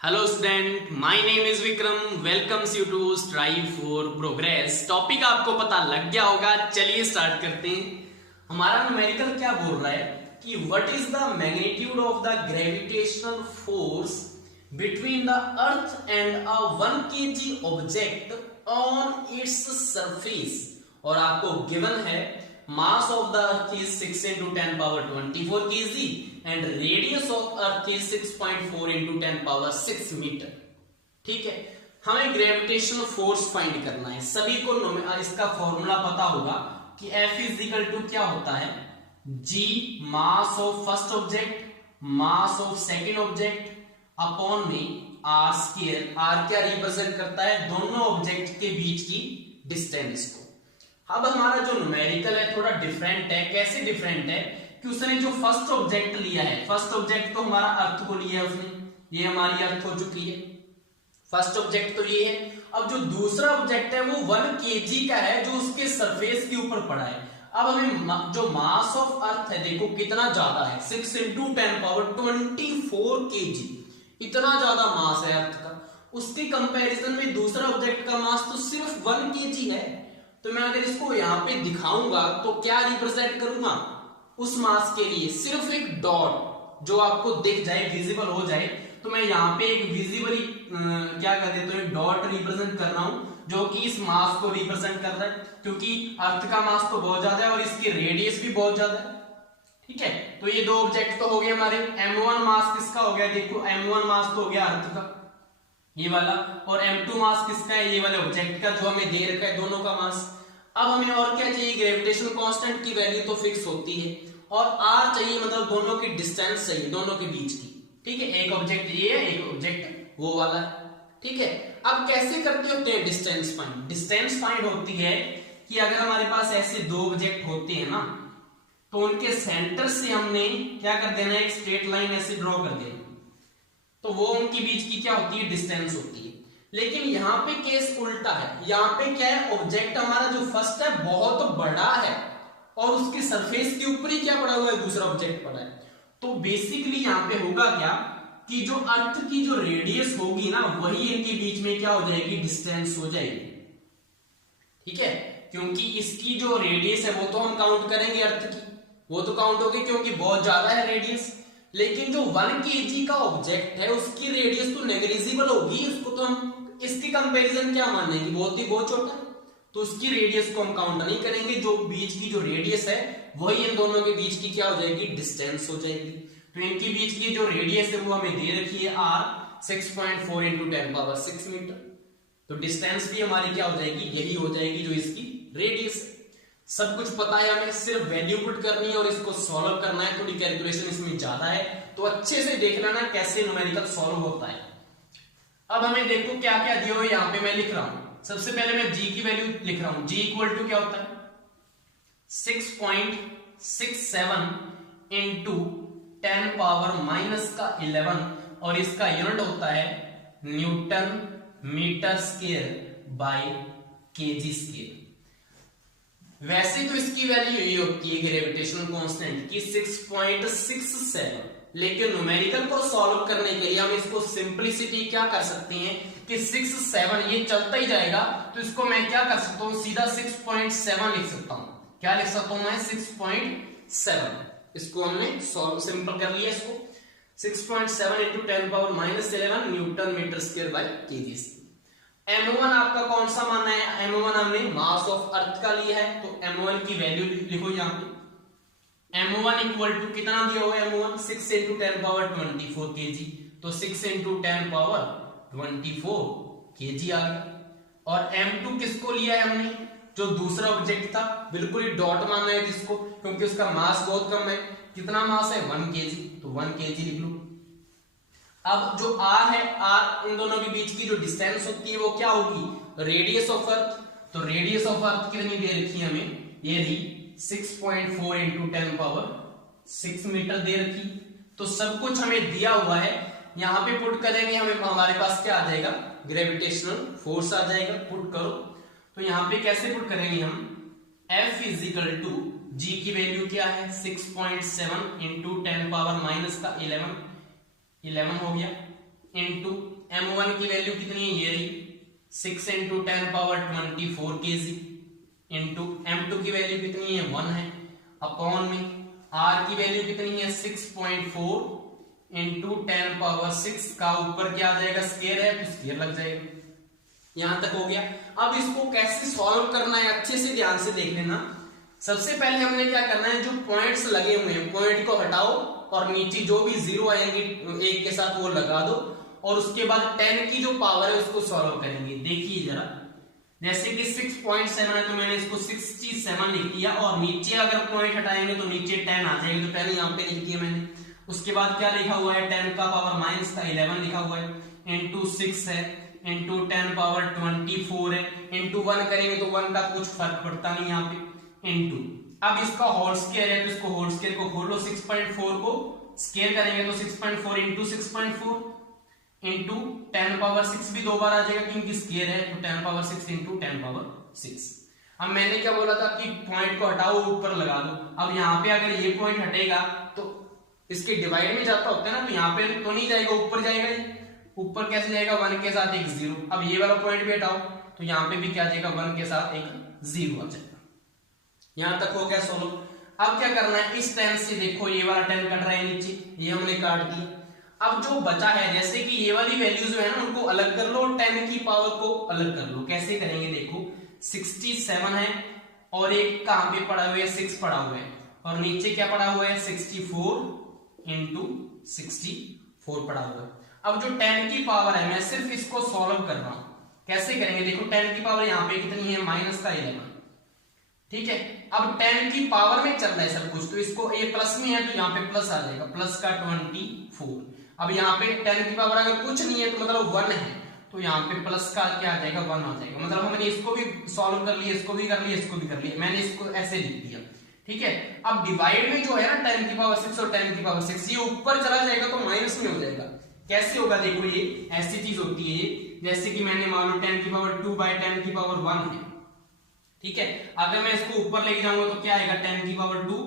Hello student, my name is Vikram. Welcomes you to strive for progress. Topic आपको पता लग गया होगा, चलिए स्टार्ट करते हैं। हमारा न्यूमेरिकल क्या बोल रहा है कि what is the magnitude of the gravitational force between the earth and a 1 kg object on its surface. और आपको गिवन है mass of the earth is 6 into 10 power 24 kg and radius of earth is 6.4 into 10 power 6 metre. ठीक है, हमें gravitational force find करना है। सभी को इसका फॉर्मूला पता होगा कि F इजिकल टू क्या होता है, G mass of first object mass of second object upon में R स्क्वायर। R क्या रिप्रेजेंट करता है, दोनों ऑब्जेक्ट के बीच की डिस्टेंस को। अब हमारा जो न्यूमेरिकल है थोड़ा डिफरेंट है। कैसे डिफरेंट है कि उसने जो फर्स्ट ऑब्जेक्ट लिया है, फर्स्ट ऑब्जेक्ट तो हमारा अर्थ को लिया है उसने, ये हमारी अर्थ हो चुकी है, फर्स्ट ऑब्जेक्ट तो ये है। अब जो दूसरा ऑब्जेक्ट है वो 1 kg का है जो उसके सरफेस के ऊपर पड़ा है। अब हमें जो मास ऑफ अर्थ है देखो कितना ज्यादा है, 6 into 10 power 24 kg, इतना ज्यादा मास है अर्थ का। उसके कंपैरिजन में दूसरा ऑब्जेक्ट का मास तो सिर्फ 1 kg है। तो मैं अगर इसको यहाँ पे दिखाऊंगा तो क्या रिप्रेजेंट करूंगा, उस मास के लिए सिर्फ एक डॉट जो आपको दिख जाए, विजिबल हो जाए। तो मैं यहाँ पे एक विजिबली क्या कर देता हूँ, एक डॉट रिप्रेजेंट कर रहा हूँ जो कि इस मास को रिप्रेजेंट कर रहा है, क्योंकि अर्थ का मास तो बहुत ज्यादा है और इसकी रेडियस भी बहुत ज्यादा है। ठीक है, तो ये दो ऑब्जेक्ट तो हो गए हमारे। M1 मास किसका हो गया, देखो M1 मास तो हो गया अर्थ का, ये वाला, और M2 मास किसका है, ये वाले ऑब्जेक्ट का जो हमें दे रखा है, दोनों का मास। अब हमें और क्या चाहिए, ग्रेविटेशनल कांस्टेंट की वैल्यू तो फिक्स होती है, और r चाहिए, मतलब दोनों की डिस्टेंस चाहिए, दोनों के बीच की। ठीक है, एक ऑब्जेक्ट ये है, एक ऑब्जेक्ट वो वाला है। ठीक है, अब कैसे करते होते हैं डिस्टेंस फाइंड। डिस्टेंस फाइंड होती है कि अगर हमारे पास ऐसे दो ऑब्जेक्ट होते हैं ना, तो उनके सेंटर से हमने क्या कर देना है, एक स्ट्रेट लाइन ऐसे ड्रॉ कर देना, तो वो उनके बीच की क्या होती है, डिस्टेंस होती है। लेकिन यहाँ पे केस उल्टा है। यहाँ पे क्या है, ऑब्जेक्ट हमारा जो फर्स्ट है बहुत बड़ा है और उसके सरफेस के ऊपर ही क्या पड़ा हुआ है, दूसरा ऑब्जेक्ट पड़ा है। तो बेसिकली यहाँ पे होगा क्या कि जो अर्थ की जो रेडियस होगी ना, वही इनके बीच में क्या हो जाएगी, डिस्टेंस हो जाएगी। ठीक है, क्योंकि इसकी जो रेडियस है वो तो हम काउंट करेंगे, अर्थ की वो तो काउंट होगी क्योंकि बहुत ज्यादा है रेडियस। लेकिन जो 1 kg का ऑब्जेक्ट है उसकी रेडियस तो नेग्लिजिबल होगी, उसको तो हम इसकी कंपैरिजन क्या मान लेंगे, बहुत छोटा, तो उसकी रेडियस को हम काउंट नहीं करेंगे। जो बीच की जो रेडियस है वही इन दोनों के बीच की क्या हो जाएगी, डिस्टेंस हो जाएगी। तो इनके बीच की जो रेडियस है वो हमें दे रखी है r 6.4 into 10 power 6 मीटर। तो डिस्टेंस भी हमारी क्या हो जाएगी, यही हो जाएगी जो इसकी रेडियस है। सब कुछ पता है हमें, सिर्फ वैल्यू पुट करनी है और इसको सॉल्व करना है। थोड़ी कैलकुलेशन इसमें ज्यादा है, तो अच्छे से देख लेना कैसे न्यूमेरिकल सॉल्व होता है। अब हमें देखो क्या क्या दिया हुआ है, यहाँ पे मैं लिख रहा हूं। सबसे पहले मैं g की वैल्यू लिख रहा हूं। g इक्वल टू क्या होता है, 6.67 into 10 पावर -11, और इसका यूनिट होता है newton metre square by KG square. वैसे तो इसकी वैल्यू यही होती है ग्रेविटेशनल कांस्टेंट की 6.67, लेकिन न्यूमेरिकल को सॉल्व करने के लिए हम इसको सिंपलिसिटी क्या कर सकते हैं कि 6-7 ये चलता ही जाएगा, तो इसको मैं क्या कर सकता हूं, सीधा 6.7 लिख सकता हूं। क्या लिख सकता हूं मैं, 6.7। इसको हमने सॉल्व सिंपल कर लिया। इसको 6.7 into 10 power -11 newton metre square by KG. M1 आपका कौन सा माना है, M1 हमने मास ऑफ अर्थ का लिया है, तो M1 की वैल्यू लिखो यहाँ पे। M1 इक्वल टू कितना दिया हुआ है, M1 6 into 10 power 24 kg, तो 6 into 10 power 24 kg आ गया। और M2 किसको लिया है हमने, जो दूसरा ऑब्जेक्ट था, बिल्कुल ही डॉट मानना है जिसको, क्योंकि उसका मास बहुत कम है। कितना मास है, 1 kg, तो 1 kg लिख लो। अब जो r है, r इन दोनों के बीच की जो डिस्टेंस होती है वो क्या होगी, रेडियस ऑफ अर्थ। तो रेडियस ऑफ अर्थ कितनी दे रखी है हमें, ये दी 6.4 into 10 power 6 मीटर दे रखी। तो सब कुछ हमें दिया हुआ है, यहाँ पे पुट करेंगे हमें, हमारे पास क्या आ जाएगा, ग्रेविटेशनल फोर्स आ जाएगा। पुट करो, तो यहाँ पे कैसे पुट करेंगे हम, F इजिकल टू G की वैल्यू क्या है, 6.7 into 10 पावर -11 हो गया, इंटू m1 की वैल्यू कितनी है, ये रही 6 into 10 power 24 kg into m2 की वैल्यू कितनी है 1 है अपॉन में r की वैल्यू कितनी है 6.4 इंटू 10 पावर 6 का ऊपर क्या आ जाएगा स्क्वायर है तो स्क्वायर लग जाएगा। यहां तक हो गया। अब इसको कैसे सॉल्व करना है अच्छे से ध्यान से देख लेना। सबसे पहले हमने क्या करना है, जो पॉइंट्स लगे हुए हैं पॉइंट को हटाओ और नीचे जो भी जीरो आएंगे एक के साथ वो लगा दो और उसके बाद 10 की जो पावर है उसको सॉल्व करेंगे। देखिए जरा, जैसे कि 6.7 है तो मैंने इसको 67 लिख दिया और नीचे अगर पॉइंट हटाएंगे तो नीचे 10 आ जाएगी, तो 10 यहाँ पे लिख दिया मैंने। उसके बाद क्या लिखा हुआ है 10 का पावर माइनस का 11 लिखा हुआ है इंटू 6 है इंटू 10 पावर 24 है इंटू 1 करेंगे तो 1 का कुछ फर्क पड़ता नहीं यहाँ पे इंटू। अब इसका होल स्क्वायर है तो इसको होल स्क्वायर को खोलो, 6.4 को स्क्वायर करेंगे तो 6.4 इंटू 6.4 इंटू 10 पावर 6 भी दो बार आ जाएगा क्योंकि स्क्वायर है तो 10 पावर 6 इंटू 10 पावर 6। अब मैंने क्या बोला था कि पॉइंट को हटाओ ऊपर लगा दो। अब यहाँ पे अगर ये पॉइंट हटेगा तो इसके डिवाइड में जाता होता है ना, तो यहाँ पे तो नहीं जाएगा, ऊपर जाएगा। ऊपर कैसे जाएगा 1 के साथ एक 0। अब ये वाला पॉइंट भी हटाओ तो यहाँ पे भी क्या जाएगा 1 के साथ एक 0 आ जाएगा। यहां तक हो गया सोल्व। अब क्या करना है, इस 10 से देखो ये वाला 10 कट रहा है नीचे, ये हमने काट दिया। अब जो बचा है जैसे कि ये वाली वैल्यूज जो है ना उनको अलग कर लो और 10 की पावर को अलग कर लो। कैसे करेंगे देखो, 67 है और एक कहां पे पड़ा हुआ है 6 पड़ा हुआ है और नीचे क्या पड़ा हुआ है 64 इंटू 64 पड़ा हुआ है। अब जो 10 की पावर है मैं सिर्फ इसको सॉल्व कर रहा हूं। कैसे करेंगे देखो, 10 की पावर यहाँ पे कितनी है माइनस का 11, ठीक है। अब 10 की पावर में चल रहा है सब कुछ तो इसको ये प्लस में है तो यहाँ पे प्लस आ जाएगा, प्लस का 24। अब यहाँ पे 10 की पावर अगर कुछ नहीं है तो मतलब 1 है तो यहाँ पे प्लस का क्या आ जाएगा 1 आ जाएगा। मतलब हमने इसको भी सॉल्व कर लिया, इसको भी कर लिया, इसको भी कर लिया, मैंने इसको ऐसे लिख दिया, ठीक है। अब डिवाइड में जो है ना 10 की पावर 6 और 10 की पावर 6 ये ऊपर चला जाएगा तो माइनस में हो जाएगा। कैसे होगा देखो, ये ऐसी चीज होती है ये, जैसे कि मैंने मान लो 10 की पावर 2 बाय 10 की पावर 1 है, ठीक है। अगर मैं इसको ऊपर लेके जाऊंगा तो क्या आएगा 10 की पावर 2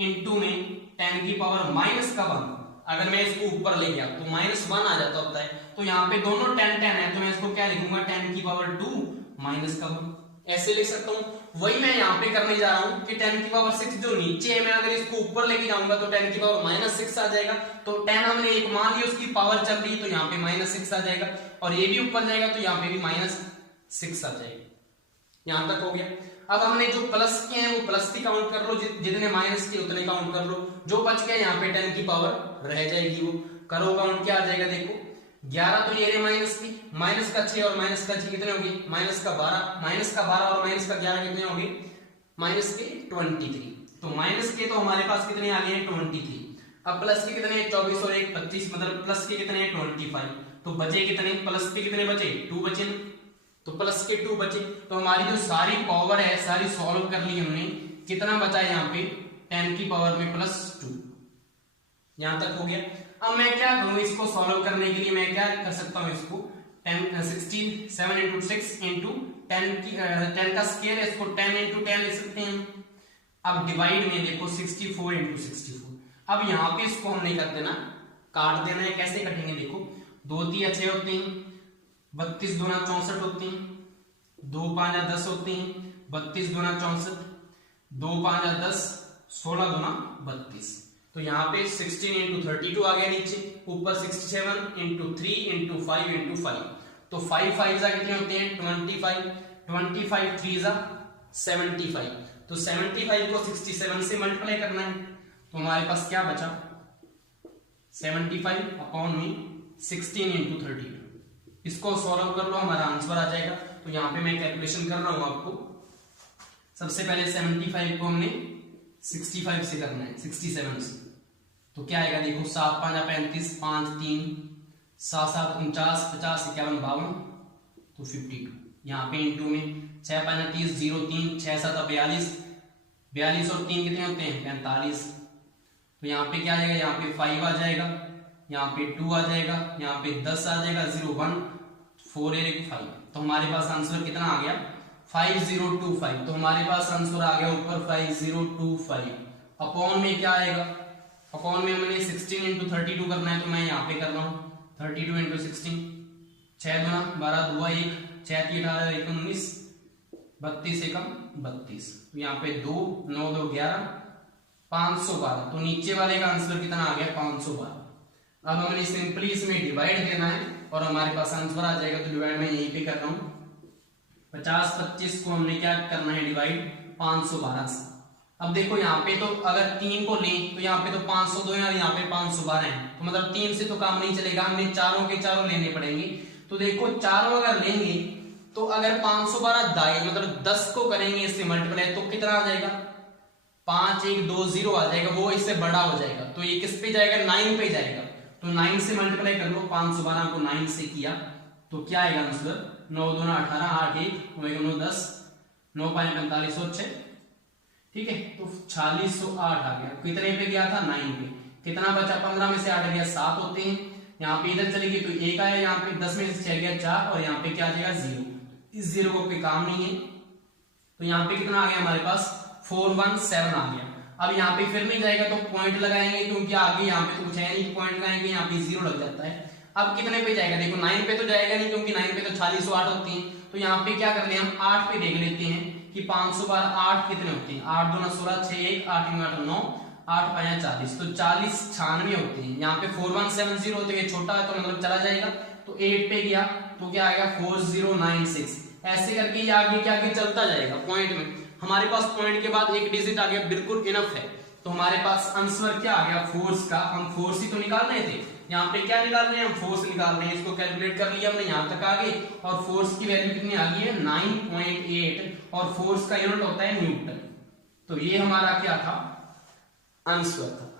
इंटू में 10 की पावर माइनस का 1। अगर मैं इसको ऊपर ले गया तो माइनस 1 आ जाता होता है, तो यहाँ पे दोनों 10 10 है तो मैं इसको क्या लिखूंगा 10 की पावर 2 माइनस का 1, ऐसे लिख सकता हूँ। वही मैं यहाँ पे करने जा रहा हूँ कि 10 की पावर 6 जो नीचे है मैं अगर इसको ऊपर लेके जाऊंगा तो 10 की पावर माइनस 6 आ जाएगा। तो 10 हमने एक मान लिया उसकी पावर चल रही है तो यहाँ पे माइनस 6 आ जाएगा और ये भी ऊपर जाएगा तो यहाँ पे भी माइनस 6 आ जाएगा। यहां तक हो गया। अब हमने जो प्लस के हैं वो प्लस की काउंट कर लो, जितने माइनस के उतने काउंट कर लो, जो बच गया यहाँ पे 10 की पावर रह जाएगी, वो करो काउंट क्या आ जाएगा देखो 11 तो ये रहे माइनस की, माइनस का 6 और माइनस का 6 कितने होंगे माइनस का 12, माइनस का 12 और माइनस का 11 कितने होंगे माइनस के 23। तो माइनस के तो हमारे पास कितने आ गए 23। अब प्लस के कितने 24 और 1 25, मतलब प्लस के कितने 25। तो बचे कितने प्लस के कितने बचे 2 बचे, तो प्लस के 2 बचे। तो हमारी जो सारी पावर है सारी सॉल्व कर ली हमने। कितना बचा यहाँ पे 10 की पावर में प्लस 2। यहां तक हो गया। अब मैं क्या करूं, इसको सॉल्व करने के लिए मैं क्या कर सकता हूं, इसको 67 इंटू 6 इंटू 10 का स्क्वायर है, इसको 10 इंटू 10 लिख सकते हैं। अब डिवाइड में देखो 64 इंटू 64। अब यहाँ पे इसको हमने कर देना काट देना है। कैसे कटेंगे देखो 2 3 6 होते हैं, 32 दूना 64 होते हैं, 2 5 10 होते हैं, 32 दूना 64, 2 5 10, 16 दूना 32। तो यहाँ पे 16 इंटू 32 आ गया नीचे, ऊपर 67 इंटू 3 इंटू 5 इंटू 5। तो 5 5 जा कितने होते हैं 25, 25 3 जा 75। तो 75 को 67 से मल्टीप्लाई करना है तो हमारे पास क्या बचा 75 अपॉन में 16 इंटू 32। इसको सॉल्व कर लो हमारा आंसर आ जाएगा। तो यहाँ पे मैं कैलकुलेशन कर रहा हूं आपको। सबसे पहले 75 को हमने 65 से करना है 67 से। तो क्या आएगा देखो 7 5 35, 5 3 7 7 49, 50 51 52, तो 52। यहाँ पे इंटू में 6 5 30 0 3 6 7 42, 42 और 3 कितने होते हैं 45। तो यहाँ पे क्या आ जाएगा, यहाँ पे 5 आ जाएगा, यहाँ पे 2 आ जाएगा, यहाँ पे 10 आ जाएगा, 0 1 4 1 5। तो हमारे पास आंसर कितना आ गया 5025। तो हमारे पास आंसर आ गया ऊपर 5025। अपॉन में क्या आएगा, अपॉन में हमने 16 इंटू 32 करना है तो मैं यहाँ पे कर रहा हूँ 32 इंटू 16, 6 दूना 12, दुआ 1, 6 3 18 1 19, 32 एकम 32, यहाँ पे 2 9 2 11, 512। तो नीचे वाले का आंसर कितना आ गया 512। अब हमने सिंपली इसमें डिवाइड देना है और हमारे पास आंसर आ जाएगा। तो डिवाइड मैं यहीं पे कर रहा हूँ, 50 25 को हमने क्या करना है डिवाइड 512 से। अब देखो यहाँ पे तो अगर 3 को लें तो यहाँ पे तो 502 है और यहाँ पे 512 है, तो मतलब 3 से तो काम नहीं चलेगा, हमने चारों के चारों लेने पड़ेंगे। तो देखो चारों अगर लेंगे तो अगर 512 दाई मतलब 10 को करेंगे इससे मल्टीप्लाई तो कितना आ जाएगा 5 1 2 0 आ जाएगा, वो इससे बड़ा हो जाएगा। तो ये किस पे जाएगा 9 पे जाएगा। तो 9 से मल्टीप्लाई कर लो, 512 को 9 से किया तो क्या आएगा आंसर 9 2 18 8 1 9 10 9 5 45 और 6, ठीक है। तो 4608 आ गया। कितने पे गया था 9 पे। कितना बचा 15 में से 8 गया 7 होते हैं। यहाँ पे इधर चलेगी तो 1 आया, यहाँ पे 10 में से 6 गया 4 और यहाँ पे क्या आ जाएगा 0। इस 0 को कोई काम नहीं है, तो यहाँ पे कितना आ गया हमारे पास 417 आ गया। अब यहाँ पे फिर नहीं जाएगा तो पॉइंट लगाएंगे, क्योंकि आगे यहाँ पे तो कुछ है नहीं, पॉइंट लगाएंगे, यहाँ पे 0 लग जाता है। अब कितने पे जाएगा देखो 9 पे तो जाएगा नहीं, क्योंकि 9 पे तो 4608 होती है। तो यहाँ पे क्या कर ले हम 8 पे देख लेते हैं कि 512 8 कितने होते हैं। 8 2 16 6 1 8 3 8 9 8 5 40, तो 40 96 होते हैं। यहाँ पे 4170 होते हैं, छोटा है तो मतलब चला जाएगा। तो 8 पे गया तो क्या आएगा 4096। ऐसे करके ये आगे क्या आगे चलता जाएगा पॉइंट में। हमारे पास पॉइंट के बाद एक डिजिट आ गया, बिल्कुल इनफ है। तो हमारे पास आंसर क्या आ गया फोर्स का। हम फोर्स ही तो निकाल रहे थे, यहाँ पे क्या निकाल रहे हैं हम फोर्स निकाल रहे हैं। इसको कैलकुलेट कर लिया हमने, यहाँ तक आ गए और फोर्स की वैल्यू कितनी आ गई है 9.8 और फोर्स का यूनिट होता है न्यूटन। तो ये हमारा क्या था आंसर था।